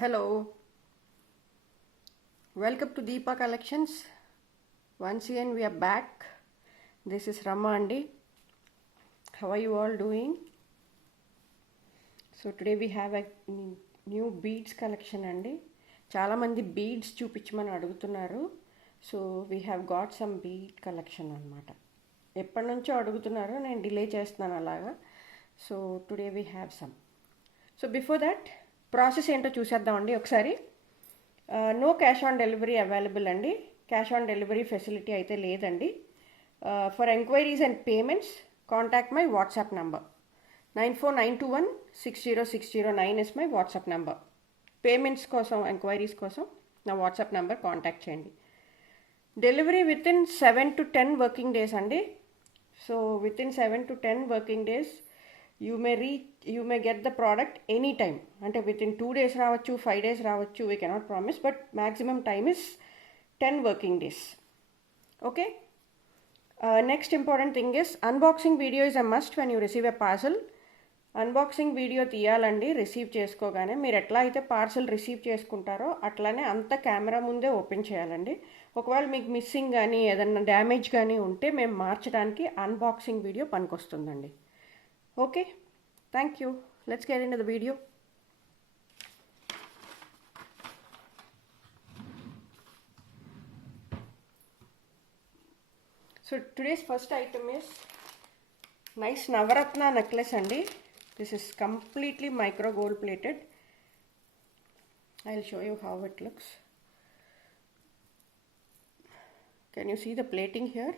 Hello, welcome to Deepa Collections. Once again, we are back. This is Rama Andi. How are you all doing? So today we have a new beads collection అండి. చాలామంది beads చూపించమని అడుగుతున్నారు. So we have got some bead collection అనమాట. ఎప్పటి నుంచో అడుగుతున్నారు, నేను delay చేస్తున్నాను అలాగా. So today we have some. So before that process ఏంటో చూసేద్దామండి ఒకసారి. No cash on delivery available అండి. క్యాష్ ఆన్ డెలివరీ ఫెసిలిటీ అయితే లేదండి. For enquiries and payments contact my WhatsApp number 9492160609 is my WhatsApp number. Payments కోసం, enquiries కోసం నా WhatsApp number contact చేయండి. Delivery within 7 to 10 working days అండి. So within 7 to 10 working days you may get the product any time. అంటే within 2 days రావచ్చు, 5 days రావచ్చు. We cannot promise, but maximum time is 10 working days. Okay. Next important thing is unboxing video is a must when you receive a parcel. Unboxing video తీయాలండి receive చేసుకోగానే. మీరు ఎట్లా అయితే parcel receive చేసుకుంటారో అట్లానే అంత కెమెరా ముందే ఓపెన్ చేయాలండి. ఒకవేళ మీకు మిస్సింగ్ కానీ ఏదన్నా డ్యామేజ్ కానీ ఉంటే మేము మార్చడానికి అన్బాక్సింగ్ వీడియో పనికొస్తుందండి. Okay, thank you. Let's get into the video. So today's first item is nice navaratna necklace అండి. This is completely micro gold plated. I'll show you how it looks. Can you see the plating here?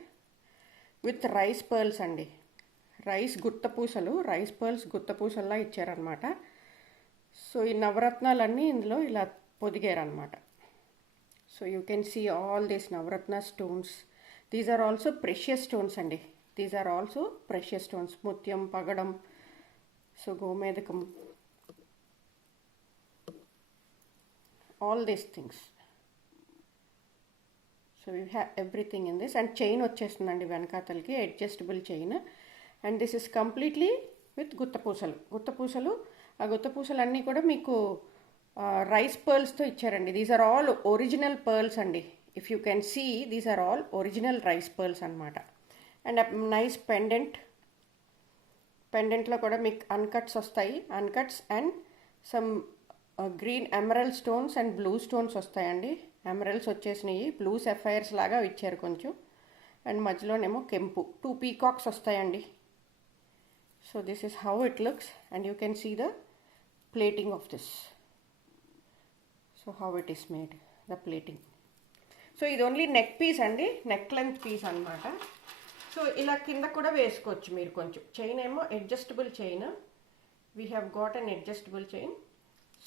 With rice pearls andi. Rice gutta పూసలు, rice pearls gutta పూసల్లా ఇచ్చారనమాట. So ఈ నవరత్నాలన్నీ ఇందులో ఇలా పొదిగారనమాట. So you can see all these navaratna stones. These are also precious stones అండి. These are also precious stones. ముత్యం, పగడం, సో గోమేదకం, all these things. So we have everything in this. And chain వచ్చేస్తుందండి వెనకాతలకి, adjustable chain. And this is completely with గుత్తపూసలు. ఆ గుత్తపూసలు అన్నీ కూడా మీకు రైస్ పర్ల్స్తో ఇచ్చారండి. These are all original pearls అండి. If you can see, these are all original rice pearls అనమాట. అండ్ నైస్ పెండెంట్లో కూడా మీకు అన్కట్స్ వస్తాయి. Uncuts and some green emerald stones and blue stones వస్తాయండి. ఎమరల్డ్స్ వచ్చేసినాయి, బ్లూ సెఫైర్స్ లాగా ఇచ్చారు కొంచెం. అండ్ మధ్యలోనేమో కెంపు, 2 peacocks వస్తాయండి. So this is how it looks. And you can see the plating of this. So how it is made, the plating. So ఇది only neck piece అండి, నెక్ లెంత్ పీస్ అనమాట. So ఇలా కింద కూడా వేసుకోవచ్చు మీరు. కొంచెం చైన్ ఏమో adjustable chain. We have got an adjustable chain.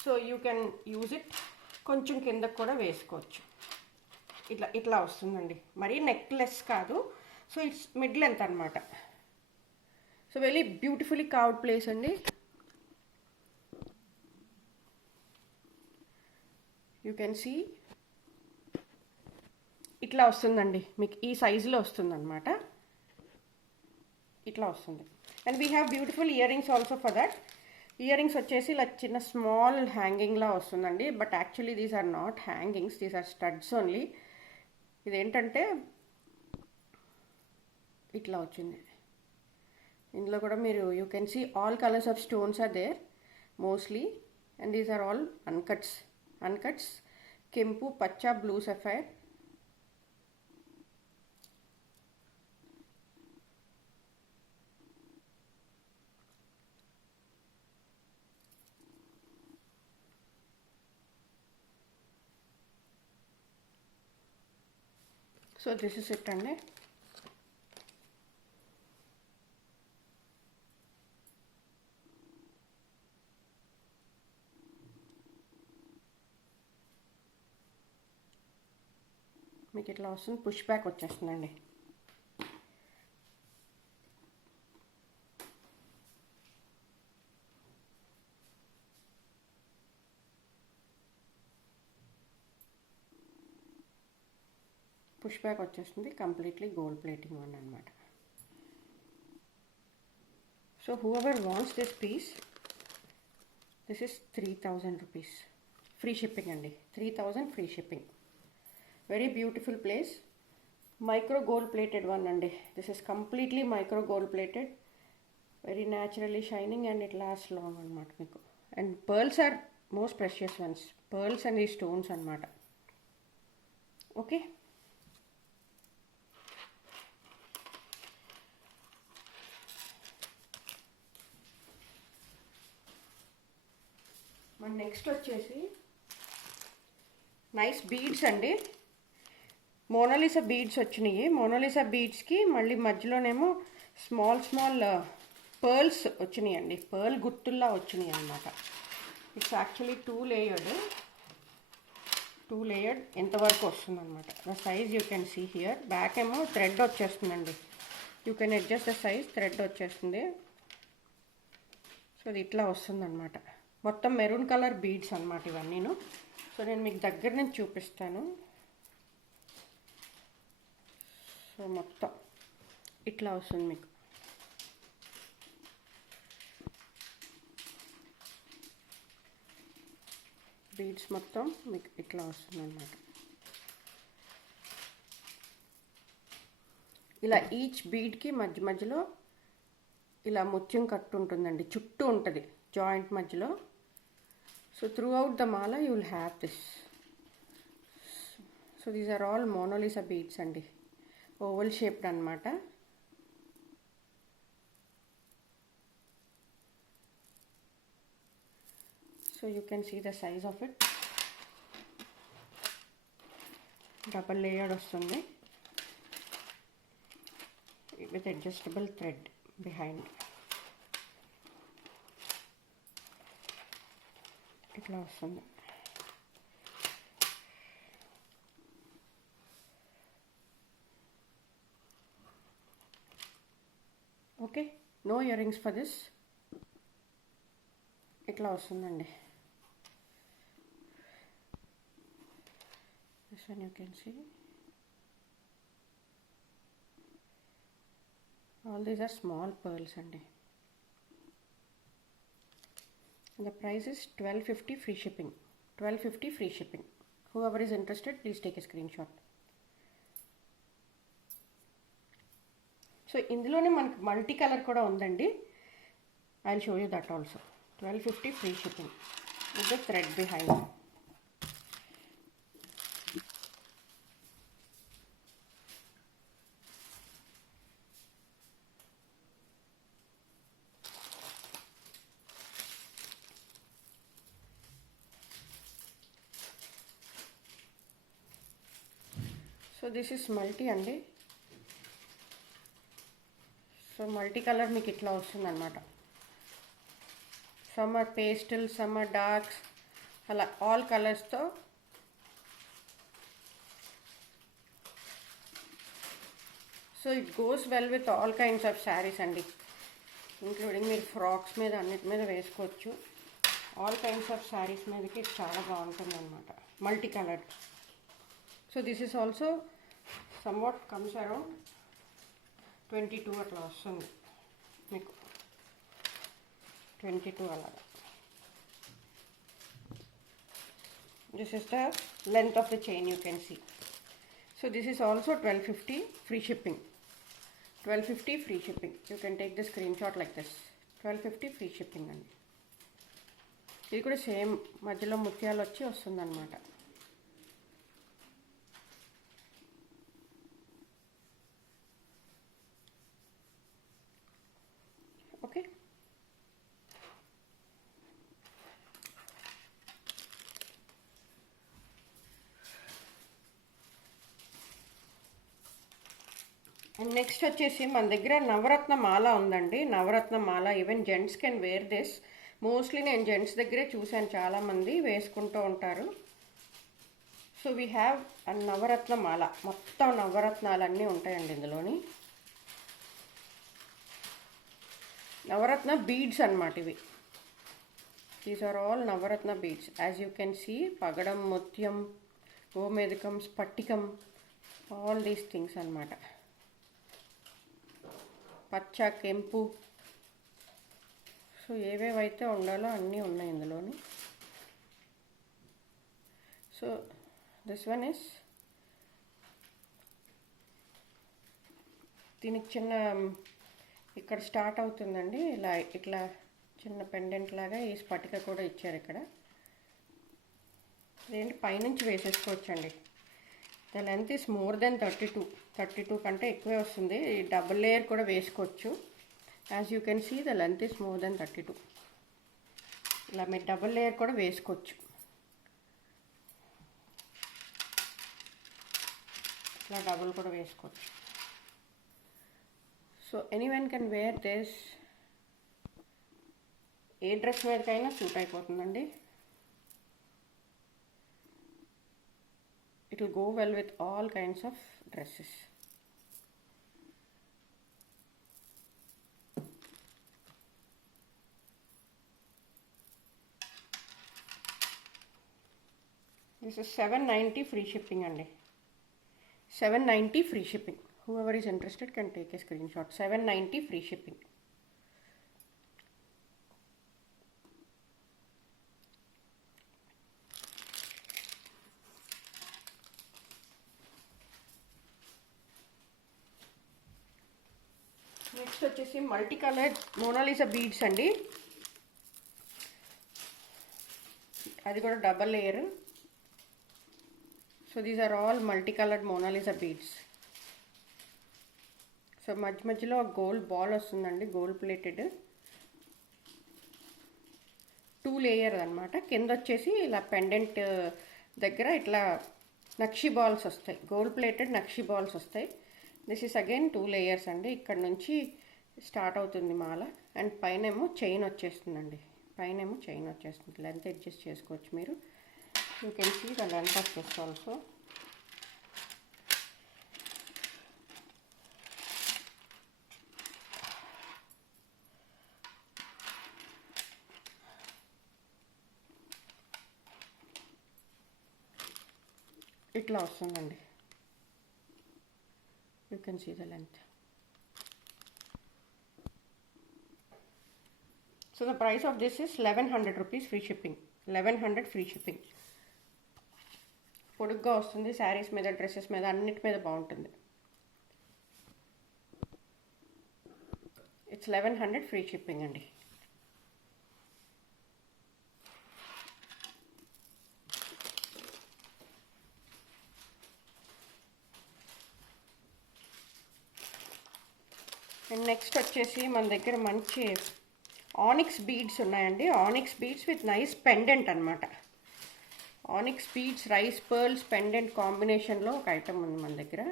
So you can use it. కొంచెం కిందకు కూడా వేసుకోవచ్చు. ఇట్లా వస్తుందండి. మరీ నెక్లెస్ కాదు. సో ఇట్స్ మిడ్ లెంత్ అనమాట. So very beautifully carved place అండి. యూ కెన్ సీ ఇట్లా వస్తుందండి. మీకు ఈ సైజులో వస్తుందన్నమాట. ఇట్లా వస్తుంది. And we have beautiful earrings also for that. Earrings వచ్చేసి ఇలా చిన్న స్మాల్ హ్యాంగింగ్లా వస్తుందండి. But actually these are not hangings, these are studs only. ఇదేంటంటే ఇట్లా వచ్చింది. ఇందులో కూడా మీరు you can see all colours of stones are there mostly. And these are all uncuts కెంపు, పచ్చ, blue sapphire. So this is it అండి. మీకు ఇట్లా వస్తుంది, పుష్ బ్యాక్ వచ్చేస్తుందండి. పుష్ బ్యాక్ వచ్చేస్తుంది. కంప్లీట్లీ గోల్డ్ ప్లేటింగ్ వన్ అనమాట. So whoever wants this piece, this is 3000 rupees. Free shipping అండి. 3000 free shipping. Very beautiful place. Micro gold plated one అండి. This is completely micro gold plated, very naturally shining and it last long అనమాట మీకు. And pearls are most precious ones. Pearls and ఈ stones అనమాట. Okay, మన next వచ్చేసి nice beads అండి. Mona Lisa beads వచ్చినాయి. మోనాలిసా బీడ్స్కి మళ్ళీ మధ్యలోనేమో స్మాల్ స్మాల్ పర్ల్స్ వచ్చినాయి అండి. పర్ల్ గుర్తుల్లా వచ్చినాయి అన్నమాట. ఇట్స్ యాక్చువల్లీ టూ లేయర్డ్ ఎంతవరకు వస్తుంది అనమాట. The size you can see here. Back ఏమో థ్రెడ్ వచ్చేస్తుందండి. You can adjust the size. Thread వచ్చేస్తుంది. సో ఇది ఇట్లా వస్తుందన్నమాట. మొత్తం మెరూన్ కలర్ బీడ్స్ అనమాట ఇవన్నీను. సో నేను మీకు దగ్గర నుంచి చూపిస్తాను. సో మొత్తం ఇట్లా వస్తుంది మీకు. బీడ్స్ మొత్తం మీకు ఇట్లా వస్తుంది అన్నమాట. ఇలా ఈచ్ బీడ్కి మధ్యలో ఇలా ముత్యం కట్టు ఉంటుందండి. చుట్టూ ఉంటుంది జాయింట్ మధ్యలో. సో త్రూ అవుట్ ద మాల you will have this. So these are all Mona Lisa beads అండి. ఓవల్ షేప్డ్ అనమాట. So you can see the size of it. Double layered వస్తుంది విత్ అడ్జస్టబుల్ థ్రెడ్ బిహైండ్. ఇట్లా వస్తుంది. Okay, no earrings for this. ఇట్లా వస్తుందండి. This one you can see. All these are small pearls అండి. The price is $1250 free shipping. $1250 free shipping. Whoever is interested, please take a screenshot. So ఇందులోనే మనకి multi colour కూడా ఉందండి. I will show you that also. $1250 free shipping with the thread behind. So this is multi అండి. So multi colour మీకు ఇట్లా వస్తుంది అనమాట. Some are pastel, some are darks, అలా ఆల్ కలర్స్తో. So it goes well with all kinds of saris అండి, including మీరు ఫ్రాక్స్ మీద అన్నిటి మీద వేసుకోవచ్చు. ఆల్ కైండ్స్ ఆఫ్ శారీస్ మీదకి చాలా బాగుంటుంది అనమాట multi colour. So this is also somewhat comes around 22 అట్లా వస్తుంది మీకు. 22 అలాగా. This is the length of the chain you can see. So this is also $1250 free shipping. $1250 free shipping. You can take the screen shot like this. $1250 free shipping అండి. ఇది కూడా సేమ్ మధ్యలో ముత్యాలు వచ్చి వస్తుందన్నమాట. ఓకే, అండ్ నెక్స్ట్ వచ్చేసి మన దగ్గర నవరత్న మాల ఉందండి. నవరత్న మాల even gents can wear this. Mostly నేను జెంట్స్ దగ్గరే చూశాను, చాలామంది వేసుకుంటూ ఉంటారు. సో వీ హ్యావ్ నవరత్న మాల. మొత్తం నవరత్నాలన్నీ ఉంటాయండి ఇందులోని. నవరత్న బీడ్స్ అన్నమాట ఇవి. These are all navaratna beads. As you can see, పగడం, ముత్యం, గోమేధికం, స్ఫటికం, ఆల్ దీస్ థింగ్స్ అన్నమాట. పచ్చ, కెంపు, సో ఏవేవైతే ఉండాలో అన్నీ ఉన్నాయి ఇందులోని. సో దిస్ వన్ ఇస్, దీనికి చిన్న ఇక్కడ స్టార్ట్ అవుతుందండి, ఇలా ఇట్లా చిన్న పెండెంట్ లాగా ఈ స్పటిక కూడా ఇచ్చారు ఇక్కడ. ఇదేంటి పైనుంచి వేసేసుకోవచ్చండి. The length is more than 32 కంటే ఎక్కువే వస్తుంది. ఈ డబుల్ లేయర్ కూడా వేసుకోవచ్చు. As you can see the length is more than 32. ఇలా మీరు డబుల్ లేయర్ కూడా వేసుకోవచ్చు. ఇలా డబుల్ కూడా వేసుకోవచ్చు. So anyone can wear this. ఏ డ్రెస్ మీదకైనా సూట్ అయిపోతుందండి. It will go well with all kinds of dresses. This is 790 free shipping andi. 790 free shipping. Whoever is interested can take a screenshot. 790 free shipping. Next వచ్చేసి multi coloured Mona Lisa beads అండి. అది కూడా double layer. So these are all multi coloured Mona Lisa beads. So మధ్యలో gold ball వస్తుందండి, gold plated 2 layer అనమాట. కింద వచ్చేసి ఇలా పెండెంట్ దగ్గర ఇట్లా నక్షి బాల్స్ వస్తాయి, గోల్డ్ ప్లేటెడ్ నక్షి బాల్స్ వస్తాయి. దిస్ ఈస్ అగైన్ 2 లేయర్స్ అండి. ఇక్కడ నుంచి స్టార్ట్ అవుతుంది మాల, అండ్ పైనేమో చైన్ వచ్చేస్తుందండి. పైనేమో చైన్ వచ్చేస్తుంది. లెంత్ అడ్జస్ట్ చేసుకోవచ్చు మీరు. You can see the length of this also. ఇట్లా వస్తుందండి. You can see the length. So the price of this is 1100 rupees free shipping. 1100 free shipping. పొడుగ్గా వస్తుంది, శారీస్ మీద డ్రెస్సెస్ మీద అన్నిటి మీద బాగుంటుంది. ఇట్స్ 1100 ఫ్రీ షిప్పింగ్ అండి. అండ్ నెక్స్ట్ వచ్చేసి మన దగ్గర మంచి ఆనిక్స్ బీడ్స్ ఉన్నాయండి. Onyx beads with nice pendant అనమాట. Onyx beads rice pearls pendant కాంబినేషన్లో ఒక ఐటమ్ ఉంది మన దగ్గర.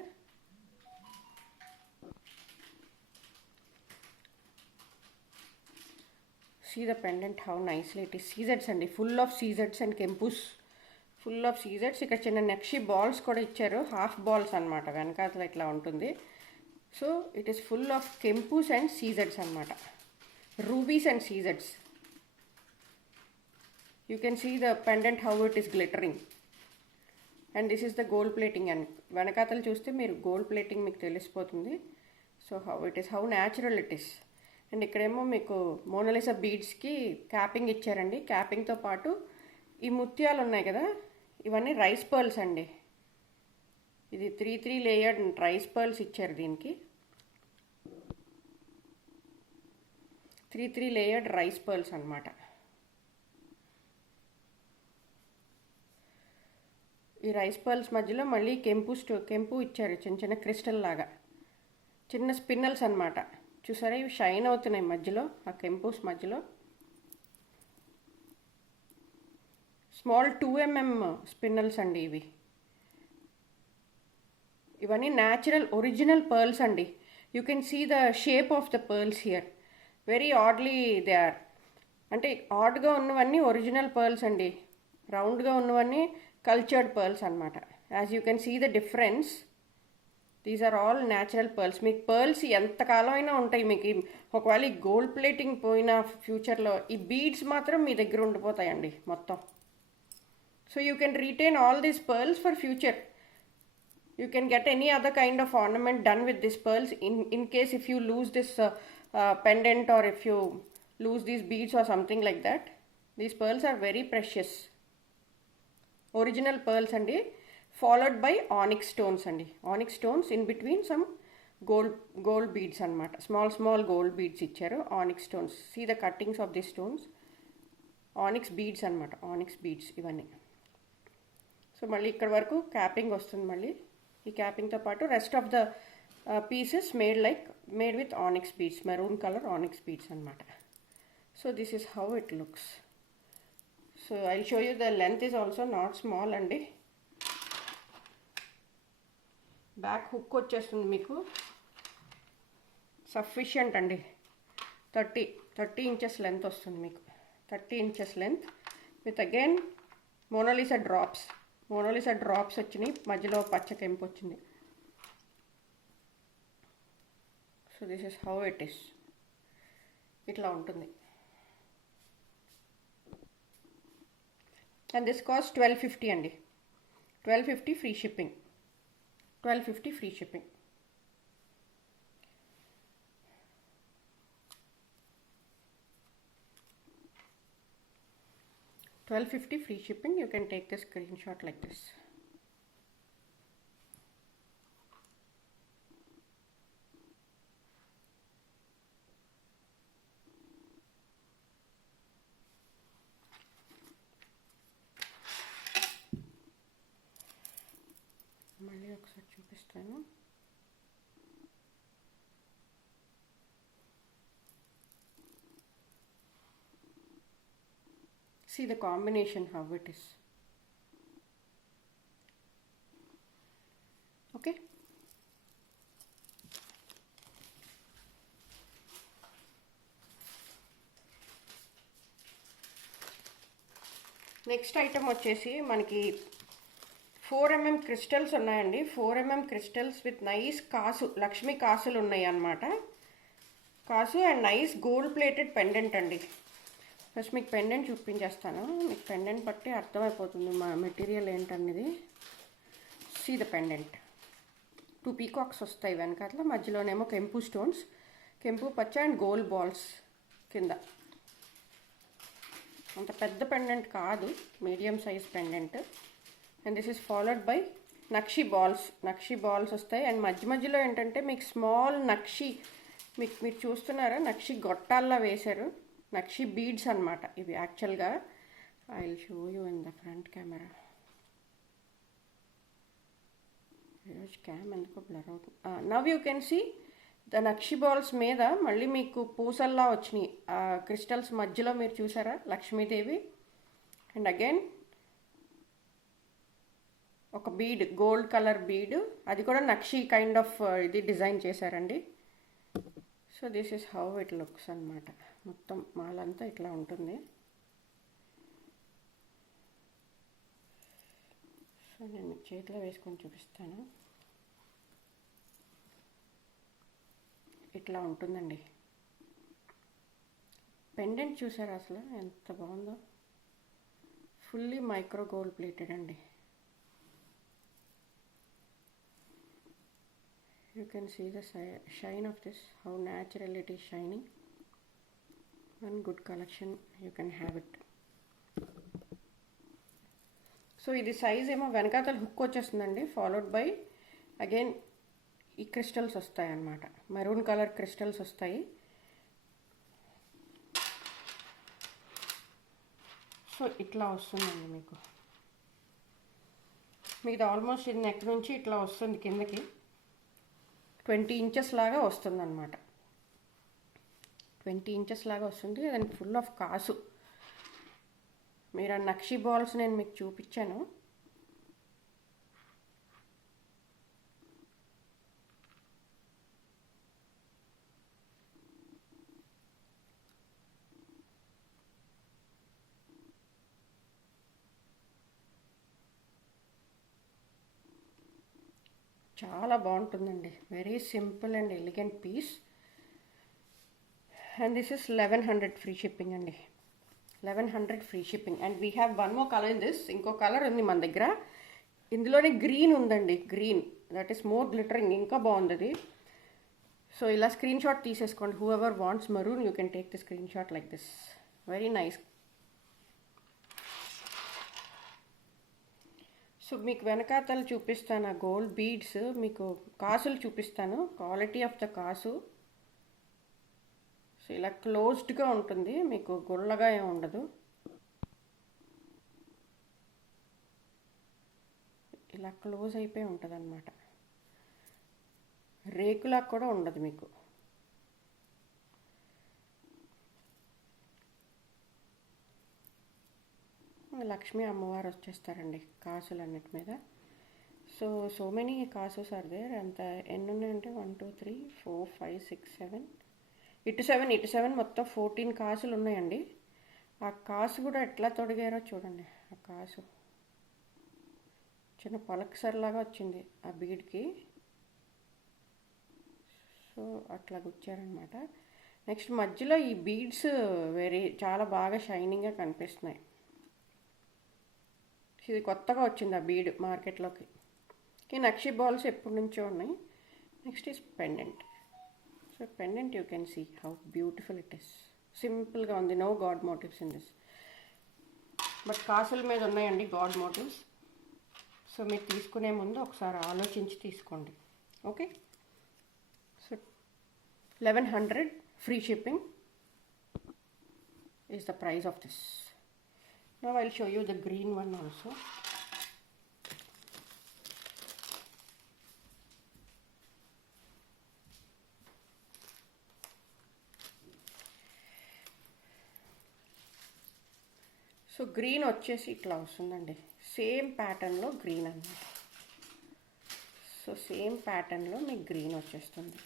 See the pendant how nicely it is. సీజెడ్స్ అండి, ఫుల్ ఆఫ్ సీజెడ్స్ అండ్ కెంపుస్, ఫుల్ ఆఫ్ సీజెడ్స్. ఇక్కడ చిన్న నెక్షి బాల్స్ కూడా ఇచ్చారు, హాఫ్ బాల్స్ అనమాట. వెనకాతల ఇట్లా ఉంటుంది. So it is full of కెంపుస్ అండ్ సీజెడ్స్ అనమాట, రూబీస్ అండ్ సీజెడ్స్. You can see the pendant how it is glittering. And this is the gold plating. And వెనకాతలు చూస్తే మీరు గోల్డ్ ప్లేటింగ్ మీకు తెలిసిపోతుంది. So how it is, how natural it is. And ఇక్కడేమో మీకు మోనాలిసా బీడ్స్కి క్యాపింగ్ ఇచ్చారండి. క్యాపింగ్తో పాటు ఈ ముత్యాలు ఉన్నాయి కదా, ఇవన్నీ రైస్ పర్ల్స్ అండి. ఇది 3 లేయర్డ్ రైస్ పర్ల్స్ ఇచ్చారు దీనికి. 3 లేయర్డ్ రైస్ పర్ల్స్ అనమాట. ఈ రైస్ పర్ల్స్ మధ్యలో మళ్ళీ కెంపు ఇచ్చారు, చిన్న చిన్న క్రిస్టల్ లాగా, చిన్న స్పిన్నల్స్ అనమాట. చూసారా, ఇవి షైన్ అవుతున్నాయి మధ్యలో, ఆ కెంపుస్ మధ్యలో. స్మాల్ 2mm స్పిన్నల్స్ అండి ఇవి. ఇవన్నీ న్యాచురల్ ఒరిజినల్ పర్ల్స్ అండి. You can see the shape of the pearls here. Very oddly they are. అంటే ఆడ్గా ఉన్నవన్నీ ఒరిజినల్ పర్ల్స్ అండి, రౌండ్గా ఉన్నవన్నీ కల్చర్డ్ పర్ల్స్ అనమాట. As you can see the difference. These are all natural pearls. మీకు pearls ఎంతకాలం అయినా ఉంటాయి. మీకు ఒకవేళ ఈ గోల్డ్ ప్లేటింగ్ పోయిన ఫ్యూచర్లో ఈ బీడ్స్ మాత్రం మీ దగ్గర ఉండిపోతాయండి మొత్తం. So you can retain all these pearls for future. You can get any other kind of ornament done with these pearls in case if you lose this pendant, or if you lose these beads or something like that. These pearls are very precious. Original pearls అండి, followed by onyx stones అండి. Onyx stones in between some gold beads అనమాట. Small gold beads ఇచ్చారు, onyx stones. See the cuttings of the stones, onyx beads అనమాట, onyx beads ఇవన్నీ. So మళ్ళీ ఇక్కడ వరకు capping వస్తుంది. మళ్ళీ ఈ క్యాపింగ్తో పాటు rest of the pieces made with onyx beads, maroon colour onyx beads అనమాట. So this is how it looks. So I show you the length is also not small అండి. బ్యాక్ హుక్ వచ్చేస్తుంది మీకు సఫిషియంట్ అండి. 30 ఇంచెస్ లెంత్ వస్తుంది మీకు, 30 inches length with again Mona Lisa drops వచ్చినాయి, మధ్యలో పచ్చ కెంపు వచ్చింది. So this is how it is. ఇట్లా ఉంటుంది. అండ్ దిస్ కాస్ట్ 1250 అండి. 1250 free shipping. 1250 free shipping. $12.50 free shipping. You can take the screenshot like this. మళ్ళీ ఒకసారి చూపిస్తాను. See the combination how it is. Okay. Next item వచ్చేసి మనకి 4mm crystals ఉన్నాయండి. 4mm crystals with nice కాసు, లక్ష్మీ కాసులు ఉన్నాయి అన్నమాట. కాసు and nice gold plated pendant అండి. ఫస్ట్ మీకు పెండెంట్ చూపించేస్తాను. మీకు పెండెంట్ బట్టి అర్థమైపోతుంది మా మెటీరియల్ ఏంటనేది. See the pendant. 2 పీకాక్స్ వస్తాయి వెనకాల, మధ్యలోనేమో కెంపు స్టోన్స్, కెంపు పచ్చ అండ్ గోల్డ్ బాల్స్ కింద. అంత పెద్ద పెండెంట్ కాదు, medium size pendant. And this is followed by nakshi balls వస్తాయి. అండ్ మధ్యలో ఏంటంటే మీకు స్మాల్ నక్షి, మీరు చూస్తున్నారా, నక్షి గొట్టాల్లో వేశారు. నక్షి బీడ్స్ అనమాట ఇవి యాక్చువల్గా. I will show you in the front camera. ఈరోజు క్యామ్ ఎందుకో బ్లర్ అవుతుంది. Now you can see the నక్షి బాల్స్ మీద మళ్ళీ మీకు పూసల్లా వచ్చినాయి. క్రిస్టల్స్ మధ్యలో మీరు చూసారా లక్ష్మీదేవి. అండ్ అగైన్ ఒక బీడ్, గోల్డ్ కలర్ బీడ్, అది కూడా నక్షి కైండ్ ఆఫ్ ఇది డిజైన్ చేశారండి. So this is how it looks అనమాట. మొత్తం మాలంతా ఇట్లా ఉంటుంది. సో నేను మీకు చేతిలో వేసుకొని చూపిస్తాను. ఇట్లా ఉంటుందండి. పెండెంట్ చూసారా అసలు ఎంత బాగుందో. ఫుల్లీ మైక్రో గోల్డ్ ప్లేటెడ్ అండి. You can see the shine of this, how natural it is shining. One good collection you can have it. So ఇది సైజ్ ఏమో వెనకాతల హుక్ వచ్చేస్తుందండి, ఫాలోడ్ బై అగైన్ ఈ క్రిస్టల్స్ వస్తాయి అన్నమాట. మెరూన్ కలర్ క్రిస్టల్స్ వస్తాయి. సో ఇట్లా వస్తుందండి మీకు. మీది ఆల్మోస్ట్ ఇది నెక్ నుంచి ఇట్లా వస్తుంది కిందకి. 20 ఇంచెస్ లాగా వస్తుంది అనమాట. 20 ఇంచెస్ లాగా వస్తుంది. దానికి ఫుల్ ఆఫ్ కాసు. మీరు ఆ నక్షి బాల్స్ నేను మీకు చూపించాను. చాలా బాగుంటుందండి. Very simple and elegant piece. And this is 1100 free shipping అండి. 1100 free shipping. And we have one more colour in this. ఇంకో కలర్ ఉంది మన దగ్గర. ఇందులోనే గ్రీన్ ఉందండి. Green that is more glittering, ఇంకా బాగుంది. సో ఇలా స్క్రీన్ షాట్ తీసేసుకోండి. Whoever wants maroon you can take the screen shot like this. Very nice. So మీకు వెనకాతలు చూపిస్తాను ఆ గోల్డ్ బీడ్స్, మీకు కాసులు చూపిస్తాను, క్వాలిటీ ఆఫ్ ద కాసు. సో ఇలా క్లోజ్డ్గా ఉంటుంది, మీకు గుల్లగా ఏమి ఉండదు. ఇలా క్లోజ్ అయిపోయి ఉంటుంది అన్నమాట, రేకులా కూడా ఉండదు మీకు. లక్ష్మీ అమ్మవారు వచ్చేస్తారండి కాసులన్నిటి మీద. సో మెనీ కాసెస్ ఆర్ దేర్. అంత ఎన్ని ఉన్నాయంటే 1 2 3 4 5 6 7 ఇటు సెవెన్ మొత్తం 14 కాసులు ఉన్నాయండి. ఆ కాసు కూడా ఎట్లా తొడిగారో చూడండి. ఆ కాసు చిన్న పలకసరిలాగా వచ్చింది ఆ బీడ్కి. సో అట్లా గుచ్చారనమాట. నెక్స్ట్ మధ్యలో ఈ బీడ్స్ చాలా బాగా షైనింగ్గా కనిపిస్తున్నాయి. ఇది కొత్తగా వచ్చింది ఆ బీడ్ మార్కెట్లోకి. ఈ నక్షి బాల్స్ ఎప్పటి నుంచో ఉన్నాయి. Next is pendant. So pendant you can see how beautiful it is. సింపుల్గా ఉంది, no god motifs in this. But కాసుల మీద ఉన్నాయండి గాడ్ మోటివ్స్. సో మీరు తీసుకునే ముందు ఒకసారి ఆలోచించి తీసుకోండి. Okay. So 1100 free shipping is the price of this. Now I'll show you the green one also. So green వచ్చేసి ఇట్లా వస్తుందండి, సేమ్ ప్యాటర్న్లో గ్రీన్ అన్నమాట. సో సేమ్ ప్యాటర్న్లో మీకు గ్రీన్ వచ్చేస్తుంది.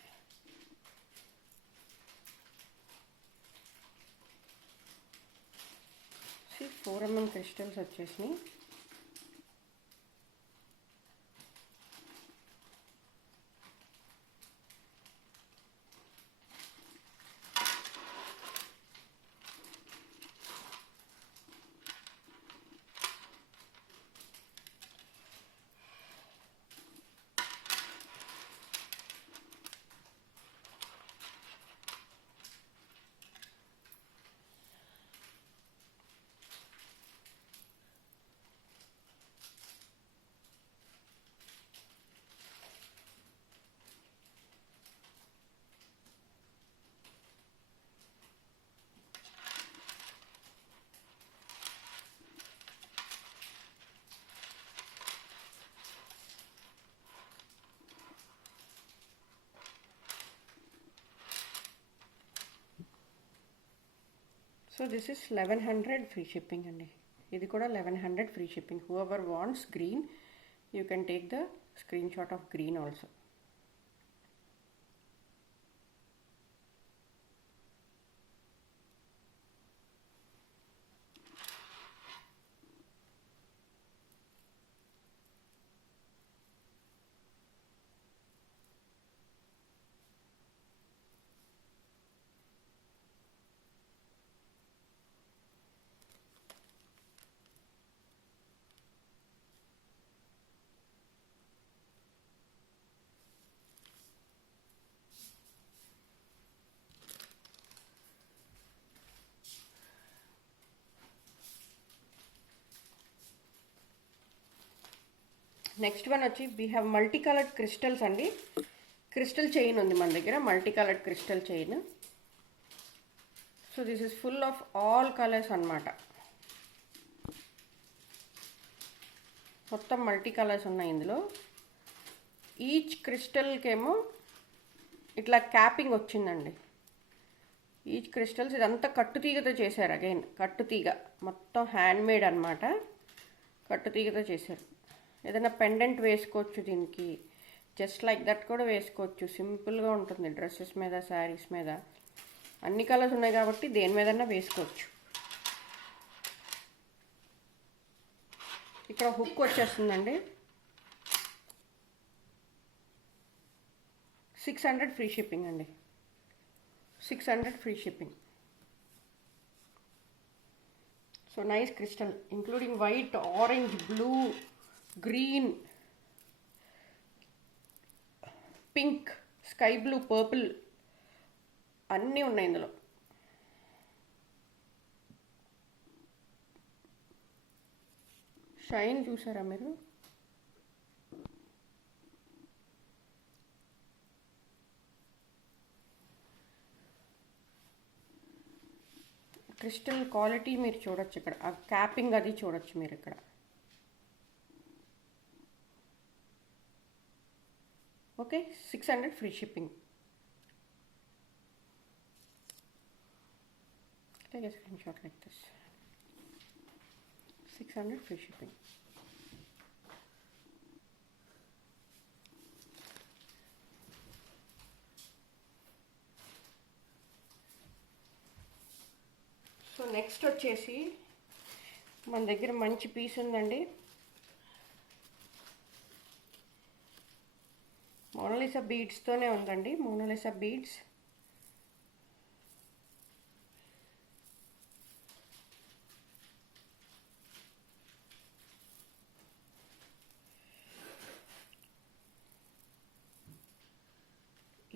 4 mm క్రిస్టల్స్ వచ్చేసినాయి. So this is 1100 free shipping అండి. ఇది కూడా 1100 free shipping. Whoever wants green, you can take the screen shot of green also. Next one వచ్చి we have multi coloured crystals అండి. క్రిస్టల్ చైన్ ఉంది మన దగ్గర, multi coloured crystal chain. So this is full of all colours అన్నమాట. మొత్తం multi colours ఉన్నాయి ఇందులో. ఈచ్ క్రిస్టల్కేమో ఇట్లా క్యాపింగ్ వచ్చిందండి. ఈచ్ క్రిస్టల్స్ ఇదంతా కట్టుతీగతో చేశారు. అగైన్ కట్టుతీగ మొత్తం హ్యాండ్ మేడ్ అనమాట, కట్టుతీగతో చేశారు. ఏదైనా పెండెంట్ వేసుకోవచ్చు దీనికి, జస్ట్ లైక్ దట్ కూడా వేసుకోవచ్చు. సింపుల్గా ఉంటుంది డ్రెస్సెస్ మీద, శారీస్ మీద. అన్ని కలర్స్ ఉన్నాయి కాబట్టి దేని మీదన్నా వేసుకోవచ్చు. ఇక్కడ హుక్ వచ్చేస్తుందండి. 600 ఫ్రీ షిప్పింగ్ అండి. 600 free shipping. So nice crystal including white, orange, blue, green, pink, sky blue, purple అన్నీ ఉన్నాయి ఇందులో. షైన్ చూసారా మీరు? క్రిస్టల్ క్వాలిటీ మీరు చూడొచ్చు ఇక్కడ, ఆ క్యాపింగ్ అది చూడొచ్చు మీరు ఇక్కడ. ఓకే, 600 free shipping. Take a screenshot like this. 600 free shipping. So next వచ్చేసి మన దగ్గర మంచి పీస్ ఉందండి. మోనాలిసా బీడ్స్తోనే ఉందండి. మోనాలిసా బీడ్స్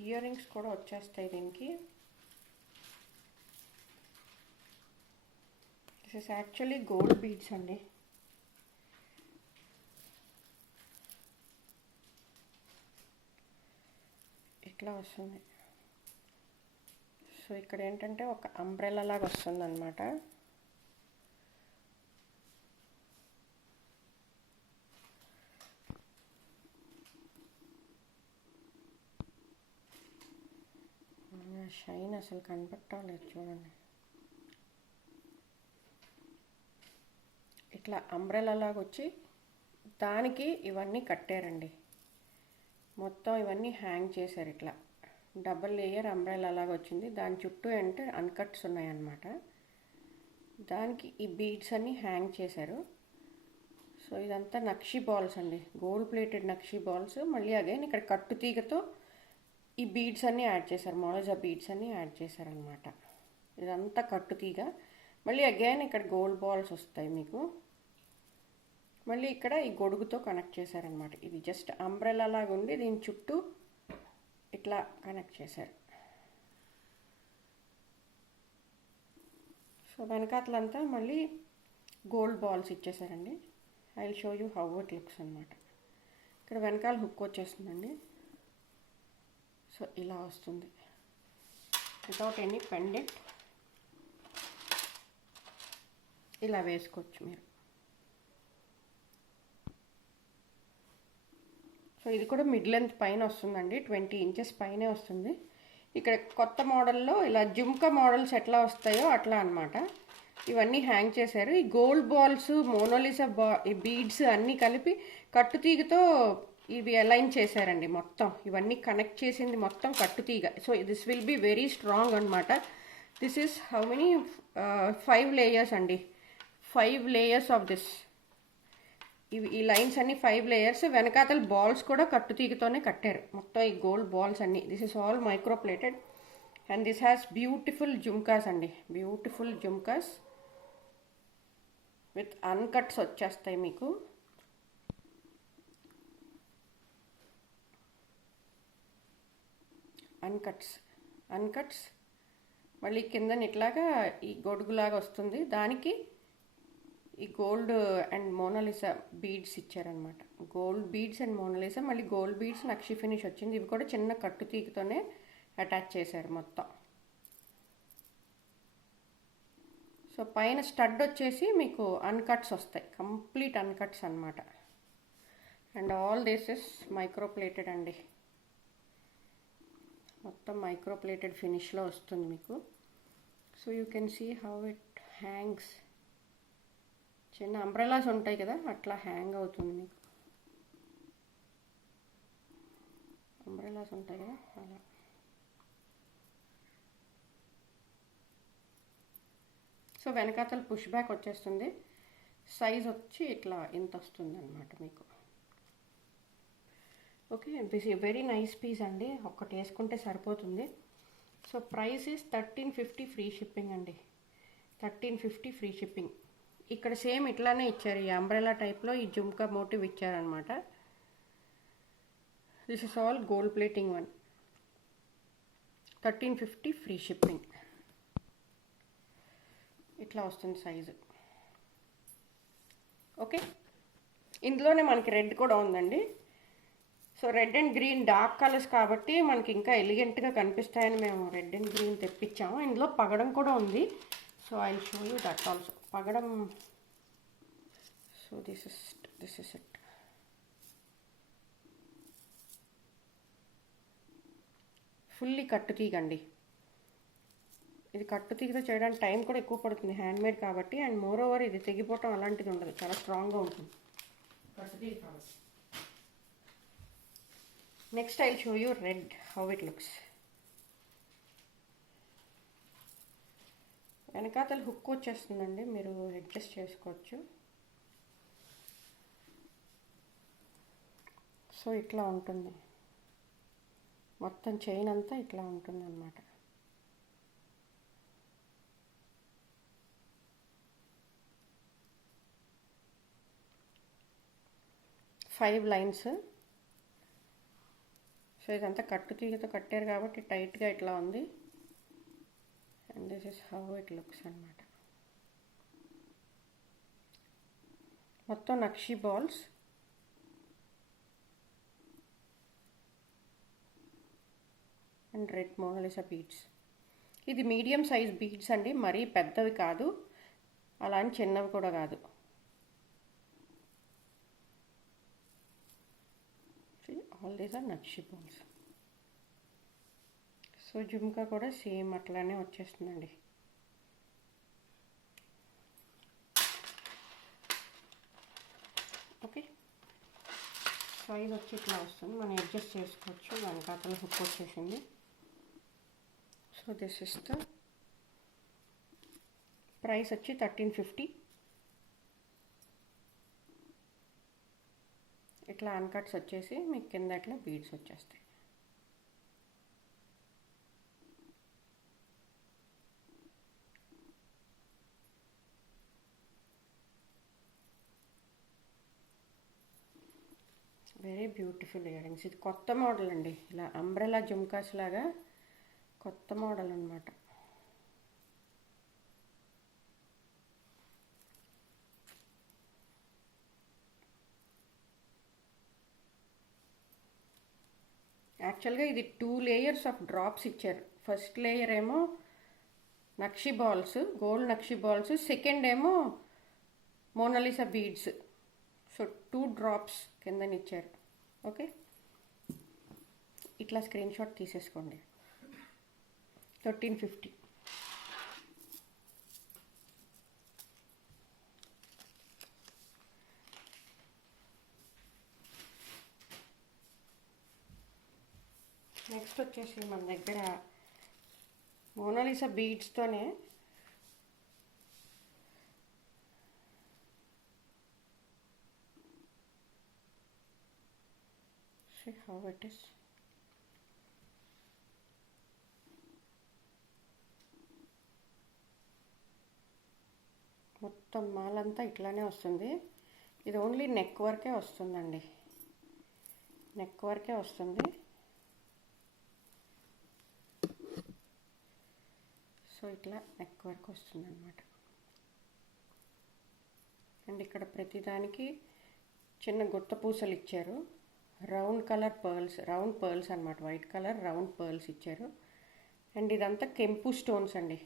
ఇయర్ రింగ్స్ కూడా వచ్చేస్తాయి దీనికి. This is actually gold beads అండి. ఇట్లా వస్తుంది. సో ఇక్కడ ఏంటంటే ఒక అంబ్రెల్లా లాగా వస్తుంది అన్నమాట. షైన్ అసలు కనపట్టలేదు చూడండి. ఇట్లా అంబ్రెల్లా లాగా వచ్చి దానికి ఇవన్నీ కట్టారండి. మొత్తం ఇవన్నీ హ్యాంగ్ చేశారు. ఇట్లా డబల్ లేయర్ అంబ్రెల్లా లాగా వచ్చింది. దాని చుట్టూ అంటే అన్కట్స్ ఉన్నాయన్నమాట. దానికి ఈ బీడ్స్ అన్నీ హ్యాంగ్ చేశారు. సో ఇదంతా నక్షి బాల్స్ అండి, గోల్డ్ ప్లేటెడ్ నక్షి బాల్స్. మళ్ళీ అగైన్ ఇక్కడ కట్టు తీగతో ఈ బీడ్స్ అన్నీ యాడ్ చేశారు. మోనాలిసా బీడ్స్ అన్నీ యాడ్ చేశారనమాట. ఇదంతా కట్టు తీగ. మళ్ళీ అగైన్ ఇక్కడ గోల్డ్ బాల్స్ వస్తాయి మీకు. మళ్ళీ ఇక్కడ ఈ గొడుగుతో కనెక్ట్ చేశారనమాట. ఇది జస్ట్ అంబ్రెల్లా లాగా ఉండి దీని చుట్టూ ఇట్లా కనెక్ట్ చేశారు. సో వెనకాతలంతా మళ్ళీ గోల్డ్ బాల్స్ ఇచ్చేసారండి. I will show you how it looks అనమాట. ఇక్కడ వెనకాల హుక్ వచ్చేస్తుందండి. సో ఇలా వస్తుంది వితౌట్ ఎనీ పెండెంట్. ఇలా వేసుకోవచ్చు మీరు. సో ఇది కూడా మిడ్ లెంత్ పైన వస్తుందండి, 20 ఇంచెస్ పైనే వస్తుంది. ఇక్కడ కొత్త మోడల్లో ఇలా జుమ్కా మోడల్స్ ఎట్లా వస్తాయో అట్లా అనమాట. ఇవన్నీ హ్యాంగ్ చేశారు. ఈ గోల్డ్ బాల్స్, మోనాలిసా ఈ బీడ్స్ అన్నీ కలిపి కట్టుతీగతో ఇవి అలైన్ చేశారండి. మొత్తం ఇవన్నీ కనెక్ట్ చేసింది మొత్తం కట్టుతీగ. So this will be very strong అనమాట. This is how many 5 layers అండి. 5 లేయర్స్ ఆఫ్ దిస్. ఈ లైన్స్ అన్ని 5 లేయర్స్. వెనకాతల బాల్స్ కూడా కట్టుతీగతోనే కట్టారు మొత్తం ఈ గోల్డ్ బాల్స్ అన్ని. This is all micro plated and this has beautiful jhumkas అండి. బ్యూటిఫుల్ జుమ్కాస్ విత్ అన్కట్స్ వచ్చేస్తాయి మీకు. అన్కట్స్ మళ్ళీ కింద ఇట్లాగా ఈ గొడుగులాగా వస్తుంది. దానికి ఈ గోల్డ్ అండ్ మోనాలిసా బీడ్స్ ఇచ్చారనమాట. గోల్డ్ బీడ్స్ అండ్ మోనాలిసా, మళ్ళీ గోల్డ్ బీడ్స్ నక్షి ఫినిష్ వచ్చింది. ఇవి కూడా చిన్న కట్టు తీగతోనే అటాచ్ చేశారు మొత్తం. సో పైన స్టడ్ వచ్చేసి మీకు అన్కట్స్ వస్తాయి, కంప్లీట్ అన్కట్స్ అనమాట. And all this is micro plated అండి. మొత్తం మైక్రో ప్లేటెడ్ ఫినిష్లో వస్తుంది మీకు. So you can see how it hangs. చిన్న అంబ్రెలాస్ ఉంటాయి కదా, అట్లా హ్యాంగ్ అవుతుంది మీకు. అంబ్రెలాస్ ఉంటాయి కదా అలా. సో వెనకాతల పుష్ బ్యాక్ వచ్చేస్తుంది. సైజ్ వచ్చి ఇట్లా ఇంత వస్తుంది అనమాట మీకు. ఓకే, దిస్ ఈ వెరీ నైస్ పీస్ అండి. ఒక్కటి వేసుకుంటే సరిపోతుంది. So price is 1350 free shipping అండి. 1350 ఫ్రీ షిప్పింగ్. ఇక్కడ సేమ్ ఇట్లానే ఇచ్చారు, ఈ అంబ్రెలా టైప్లో ఈ జుమ్కా మోటివ్ ఇచ్చారనమాట. This is all gold plating one. 1350 free shipping. ఇట్లా వస్తుంది సైజు. ఓకే, ఇందులోనే మనకి రెడ్ కూడా ఉందండి. So red and green dark colours కాబట్టి మనకి ఇంకా ఎలిగెంట్గా కనిపిస్తాయని మేము రెడ్ అండ్ గ్రీన్ తెప్పించాము. ఇందులో పగడం కూడా ఉంది. So So I'll show you that also. Pagadam. So this is it. Fully కట్టు తీగండి. ఇది కట్టు తీగతో చేయడానికి టైం కూడా ఎక్కువ పడుతుంది, హ్యాండ్మేడ్ కాబట్టి. అండ్ మోర్ ఓవర్ ఇది తెగిపోవటం అలాంటిది ఉండదు, చాలా స్ట్రాంగ్గా ఉంటుంది కట్టు తీగ కాబట్టి. Next I'll show you red how it looks. వెనకాతల హుక్ వచ్చేస్తుందండి, మీరు అడ్జస్ట్ చేసుకోవచ్చు. సో ఇట్లా ఉంటుంది, మొత్తం చైన్ అంతా ఇట్లా ఉంటుంది అన్నమాట. Five lines. సో ఇదంతా కట్టు తీగతో కట్టారు కాబట్టి టైట్గా ఇట్లా ఉంది. And this is how it looks అన్నమాట. మొత్తం nakshi balls. And red Mona Lisa beads. ఇది మీడియం సైజ్ బీడ్స్ అండి, మరీ పెద్దవి కాదు, అలా అని చిన్నవి కూడా కాదు. All these are nakshi balls. So jhumka కూడా సేమ్ అట్లానే వచ్చేస్తుందండి. ఓకే, సైజ్ వచ్చి ఇట్లా వస్తుంది, మనం అడ్జస్ట్ చేసుకోవచ్చు. వెనకాతల హుక్ వచ్చేసింది. So this is the price వచ్చి 1350. ఇట్లా అన్కట్స్ వచ్చేసి మీకు కింద ఇట్లా బీడ్స్ వచ్చేస్తాయి. Very beautiful ear rings. ఇది కొత్త మోడల్ అండి, ఇలా అంబ్రెలా జుమ్కాస్ లాగా కొత్త మోడల్ అన్నమాట. యాక్చువల్గా ఇది 2 లేయర్స్ ఆఫ్ డ్రాప్స్ ఇచ్చారు. ఫస్ట్ లేయర్ ఏమో nakshi balls, gold nakshi balls. Second ఏమో మోనాలిసా బీడ్స్. సో 2 డ్రాప్స్ కిందనిచ్చారు. ఓకే, ఇట్లా స్క్రీన్ షాట్ తీసేసుకోండి. 1350. నెక్స్ట్ వచ్చేసి మన దగ్గర మోనాలిసా బీడ్స్తోనే see how it is. మొత్తం మాలంతా ఇట్లానే వస్తుంది. ఇది ఓన్లీ నెక్ వరకే వస్తుందండి, నెక్ వరకే వస్తుంది. సో ఇట్లా నెక్ వరకు వస్తుంది అన్నమాట. అండ్ ఇక్కడ ప్రతిదానికి చిన్న గుత్త పూసలు ఇచ్చారు. Round colour pearls, round pearls అన్నమాట, వైట్ కలర్ రౌండ్ పర్ల్స్ ఇచ్చారు. అండ్ ఇదంతా కెంపు స్టోన్స్ అండి.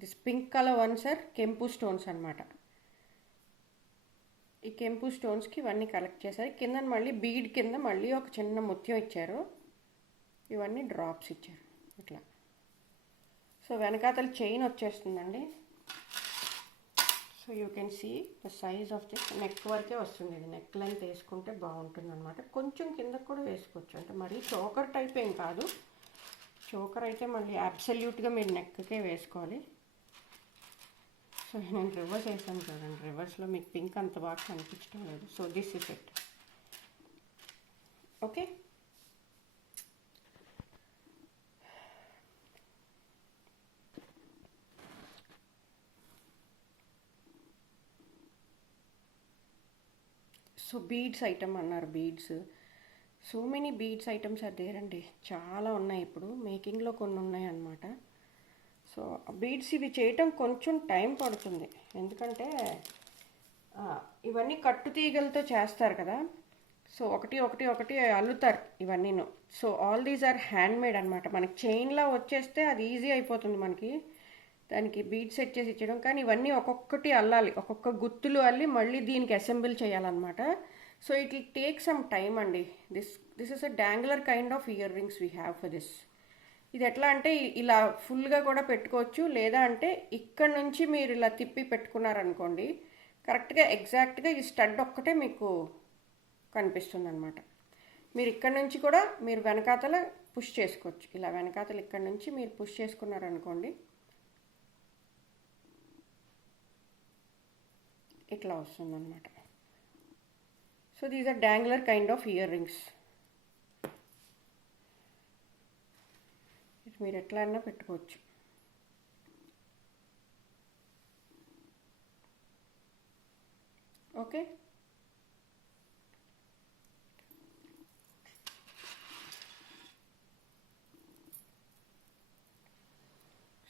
This pink colour ones are కెంపు స్టోన్స్ అన్నమాట. ఈ కెంపు స్టోన్స్కి ఇవన్నీ కలెక్ట్ చేశారు. కింద మళ్ళీ బీడ్ కింద మళ్ళీ ఒక చిన్న ముత్యం ఇచ్చారు. ఇవన్నీ డ్రాప్స్ ఇచ్చారు ఇట్లా. సో వెనకాతల చైన్ వచ్చేస్తుందండి. So you can see the size of this. Neck వరకే వస్తుంది, ఇది నెక్ లెంత్ వేసుకుంటే బాగుంటుంది అనమాట. కొంచెం కిందకు కూడా వేసుకోవచ్చు, అంటే మరీ చోకర్ టైప్ ఏం కాదు. చోకర్ అయితే మళ్ళీ అబ్సల్యూట్గా మీరు నెక్కే వేసుకోవాలి. సో నేను రివర్స్ వేసాను చూడండి, రివర్స్లో మీకు పింక్ అంత బాగా కనిపించడం లేదు. So this is it. Okay, so beads item అన్నారు, beads. So many beads items are there అండి, చాలా ఉన్నాయి. ఇప్పుడు మేకింగ్లో కొన్ని ఉన్నాయి అన్నమాట. సో బీడ్స్ ఇవి చేయటం కొంచెం టైం పడుతుంది, ఎందుకంటే ఇవన్నీ కట్టు తీగలతో చేస్తారు కదా. సో ఒకటి ఒకటి ఒకటి అల్లుతారు ఇవన్నీను. So all these are handmade అనమాట. మనకి చైన్లా వచ్చేస్తే అది ఈజీ అయిపోతుంది మనకి. దానికి బీడ్ సెట్ చేసి ఇచ్చడం. కానీ ఇవన్నీ ఒక్కొక్కటి అల్లాలి, ఒక్కొక్క గుత్తులు అల్లి మళ్ళీ దీనికి అసెంబుల్ చేయాలన్నమాట. So it will take some time అండి. This is a dangler kind of earrings we have for this. ఇది ఎట్లా అంటే ఇలా ఫుల్గా కూడా పెట్టుకోవచ్చు, లేదా అంటే ఇక్కడ నుంచి మీరు ఇలా తిప్పి పెట్టుకున్నారనుకోండి, కరెక్ట్గా ఎగ్జాక్ట్గా ఈ స్టడ్ ఒక్కటే మీకు కనిపిస్తుంది అనమాట. మీరు ఇక్కడ నుంచి కూడా మీరు వెనకాతల పుష్ చేసుకోవచ్చు. ఇలా వెనకాతలు ఇక్కడ నుంచి మీరు పుష్ చేసుకున్నారనుకోండి, ఇట్లా వస్తుందన్నమాట. So these are dangler kind of earrings. మీరు ఎట్లా అయినా పెట్టుకోవచ్చు. Okay,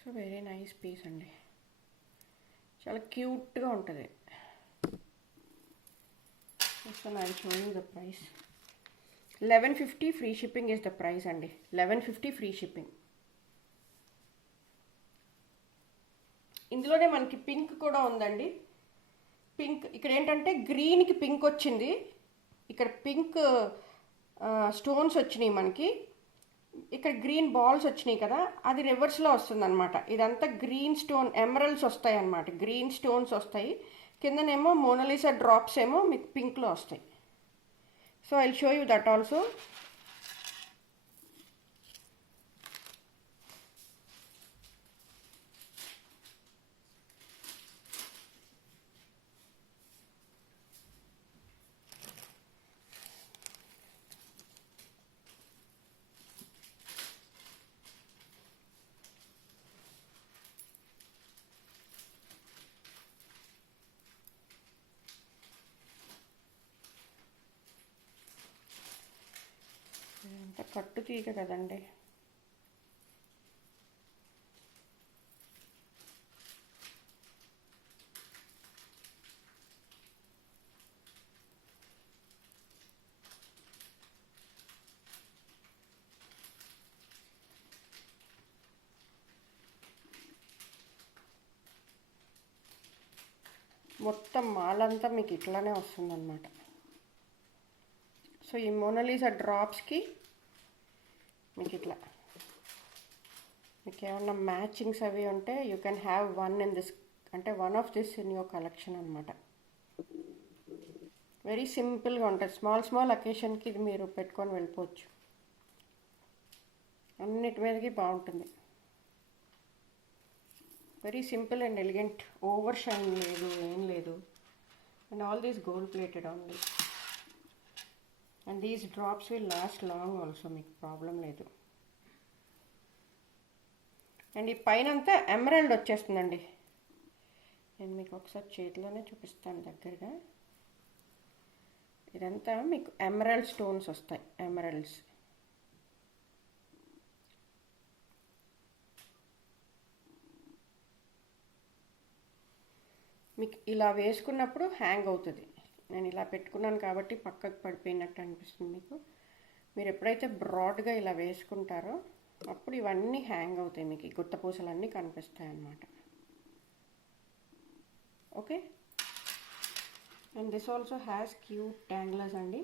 so very nice piece అండి, చాలా క్యూట్గా ఉంటుంది. So I show you the price. 1150 free shipping is the price అండి. 1150 ఫ్రీ షిప్పింగ్. ఇందులోనే మనకి పింక్ కూడా ఉందండి. పింక్ ఇక్కడ ఏంటంటే గ్రీన్కి పింక్ వచ్చింది, ఇక్కడ పింక్ స్టోన్స్ వచ్చినాయి మనకి, ఇక్కడ గ్రీన్ బాల్స్ వచ్చినాయి కదా, అది రివర్స్లో వస్తుంది అనమాట. ఇదంతా గ్రీన్ స్టోన్ ఎమరల్డ్స్ వస్తాయి అన్నమాట, గ్రీన్ స్టోన్స్ వస్తాయి. కిందనేమో మోనాలిసా డ్రాప్స్ ఏమో మీకు పింక్లో వస్తాయి. So I will show you that also. అంత కట్టు తీగ కదండి. మొత్తం మాలంతా మీకు ఇట్లానే వస్తుందన్నమాట. సో ఈ మోనాలిసా డ్రాప్స్కి మీకు ఇట్లా మీకు ఏమన్నా మ్యాచింగ్స్ అవి ఉంటే you can have one in this, అంటే one of this in your collection అనమాట. వెరీ సింపుల్గా ఉంటుంది. స్మాల్ అకేషన్కి ఇది మీరు పెట్టుకొని వెళ్ళిపోవచ్చు. అన్నిటి మీదకి బాగుంటుంది. Very simple and elegant, over shine లేదు, ఏం లేదు. And all these gold plated only. And these drops will last long also, మీకు ప్రాబ్లం లేదు. అండ్ ఈ పైన అంతా ఎమరాల్డ్ వచ్చేస్తుందండి. నేను మీకు ఒకసారి చేతిలోనే చూపిస్తాను దగ్గరగా. ఇదంతా మీకు ఎమరాల్డ్ స్టోన్స్ వస్తాయి, ఎమరాల్డ్స్. మీకు ఇలా వేసుకున్నప్పుడు హ్యాంగ్ అవుతుంది. నేను ఇలా పెట్టుకున్నాను కాబట్టి పక్కకు పడిపోయినట్టు అనిపిస్తుంది మీకు. మీరు ఎప్పుడైతే బ్రాడ్గా ఇలా వేసుకుంటారో అప్పుడు ఇవన్నీ హ్యాంగ్ అవుతాయి, మీకు ఈ గుత్త పూసలన్నీ కనిపిస్తాయి అన్నమాట. Okay, and this also has cute danglers అండి.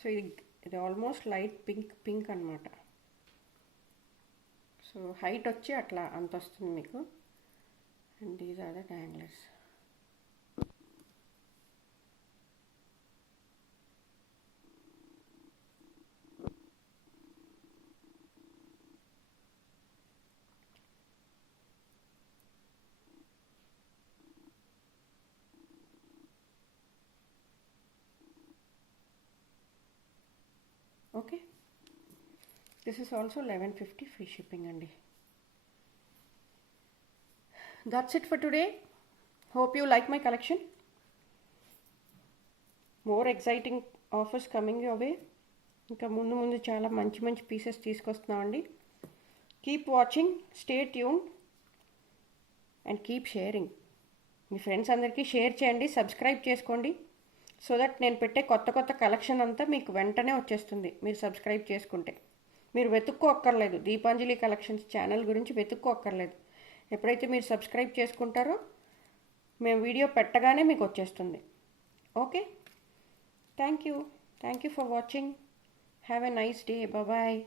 సో ఇది ఆల్మోస్ట్ లైట్ పింక్ అనమాట. సో హైట్ వచ్చి అట్లా అంత వస్తుంది మీకు. And these are the danglers. Okay, this is also 1150 free shipping అండి. That's it for today. Hope you like my collection. More exciting offers coming your way. ఇంకా ముందు చాలా మంచి పీసెస్ తీసుకొస్తున్నామండి. Keep watching, stay tune and keep sharing. మీ friends అందరికీ share చేయండి, subscribe చేసుకోండి. సో దట్ నేను పెట్టే కొత్త కొత్త కలెక్షన్ అంతా మీకు వెంటనే వచ్చేస్తుంది మీరు సబ్స్క్రైబ్ చేసుకుంటే. మీరు వెతుక్కోక్కర్లేదు, దీపాంజలి కలెక్షన్స్ ఛానల్ గురించి వెతుక్కోక్కర్లేదు. ఎప్పుడైతే మీరు సబ్స్క్రైబ్ చేసుకుంటారో మేము వీడియో పెట్టగానే మీకు వచ్చేస్తుంది. Okay, thank you for watching. Have a nice day. Bye.